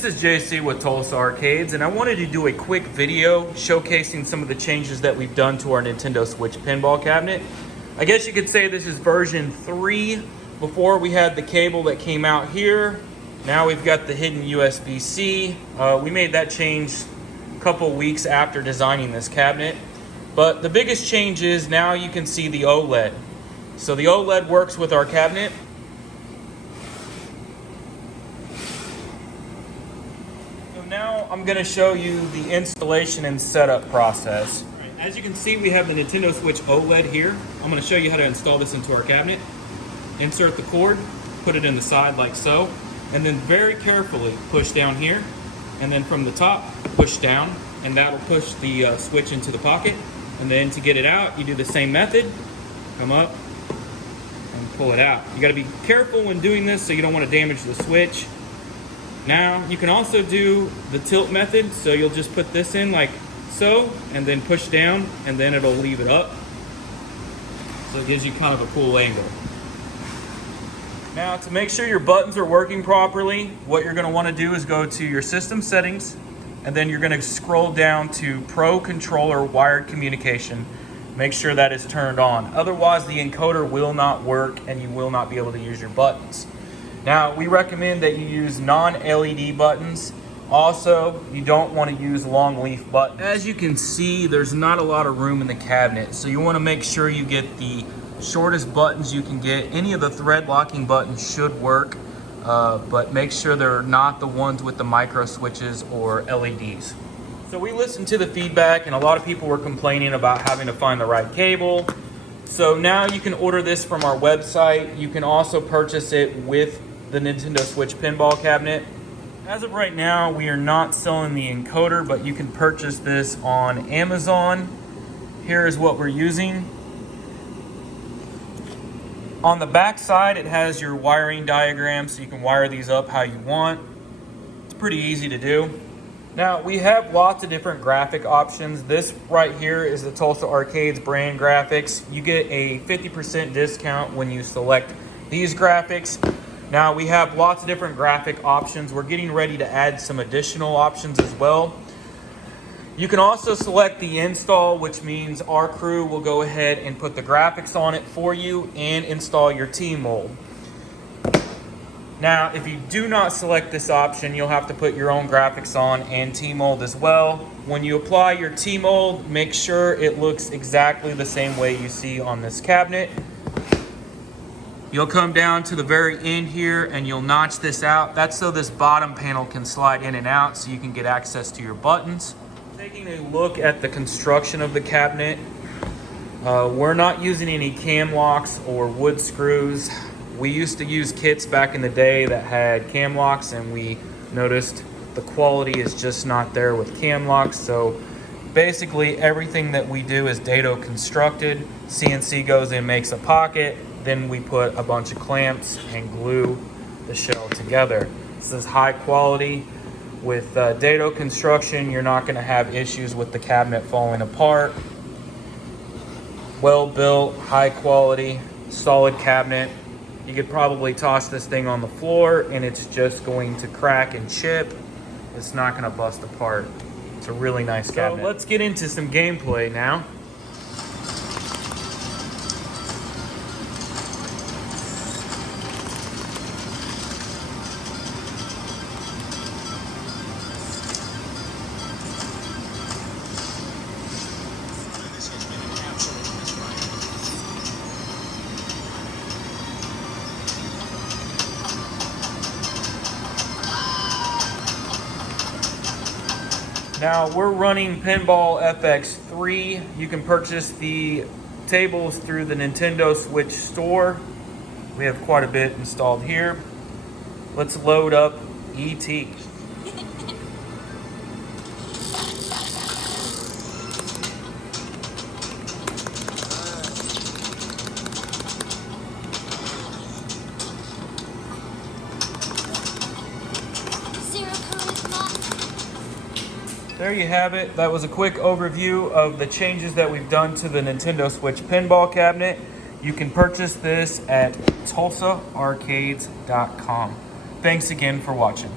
This is JC with Tulsa Arcades, and I wanted to do a quick video showcasing some of the changes that we've done to our Nintendo Switch Pinball Cabinet. I guess you could say this is version 3. Before we had the cable that came out here. Now we've got the hidden USB-C. We made that change a couple weeks after designing this cabinet. But the biggest change is now you can see the OLED. So the OLED works with our cabinet. So now I'm going to show you the installation and setup process. As you can see, we have the Nintendo Switch OLED here. I'm going to show you how to install this into our cabinet. Insert the cord, put it in the side like so, and then very carefully push down here, and then from the top, push down, and that'll push the switch into the pocket. And then to get it out, you do the same method. Come up and pull it out. You got to be careful when doing this so you don't want to damage the switch. Now, you can also do the tilt method, so you'll just put this in like so, and then push down, and then it'll leave it up. So it gives you kind of a cool angle. Now, to make sure your buttons are working properly, what you're going to want to do is go to your system settings, and then you're going to scroll down to Pro Controller Wired Communication. Make sure that is turned on. Otherwise, the encoder will not work and you will not be able to use your buttons. Now, we recommend that you use non-LED buttons. Also, you don't want to use long leaf buttons. As you can see, there's not a lot of room in the cabinet, so you want to make sure you get the shortest buttons you can get. Any of the thread locking buttons should work, but make sure they're not the ones with the micro switches or LEDs. So we listened to the feedback, and a lot of people were complaining about having to find the right cable. So now you can order this from our website. You can also purchase it with the Nintendo Switch Pinball Cabinet. As of right now, we are not selling the encoder, but you can purchase this on Amazon. Here is what we're using. On the back side, it has your wiring diagram, so you can wire these up how you want. It's pretty easy to do. Now, we have lots of different graphic options. This right here is the Tulsa Arcades brand graphics. You get a 50% discount when you select these graphics. Now, we have lots of different graphic options. We're getting ready to add some additional options as well. You can also select the install, which means our crew will go ahead and put the graphics on it for you and install your T-mold. Now, if you do not select this option, you'll have to put your own graphics on and T-mold as well. When you apply your T-mold, make sure it looks exactly the same way you see on this cabinet. You'll come down to the very end here and you'll notch this out. That's so this bottom panel can slide in and out so you can get access to your buttons. Taking a look at the construction of the cabinet, we're not using any cam locks or wood screws. We used to use kits back in the day that had cam locks, and we noticed the quality is just not there with cam locks. So basically everything that we do is dado constructed. CNC goes in, makes a pocket, then we put a bunch of clamps and glue the shell together. This is high quality. With dado construction, you're not going to have issues with the cabinet falling apart. Well built, high quality, solid cabinet. You could probably toss this thing on the floor and it's just going to crack and chip. It's not going to bust apart. It's a really nice cabinet. So let's get into some gameplay now. Now we're running Pinball FX3. You can purchase the tables through the Nintendo Switch store. We have quite a bit installed here. Let's load up ET. There you have it. That was a quick overview of the changes that we've done to the Nintendo Switch Pinball Cabinet. You can purchase this at TulsaArcades.com. Thanks again for watching.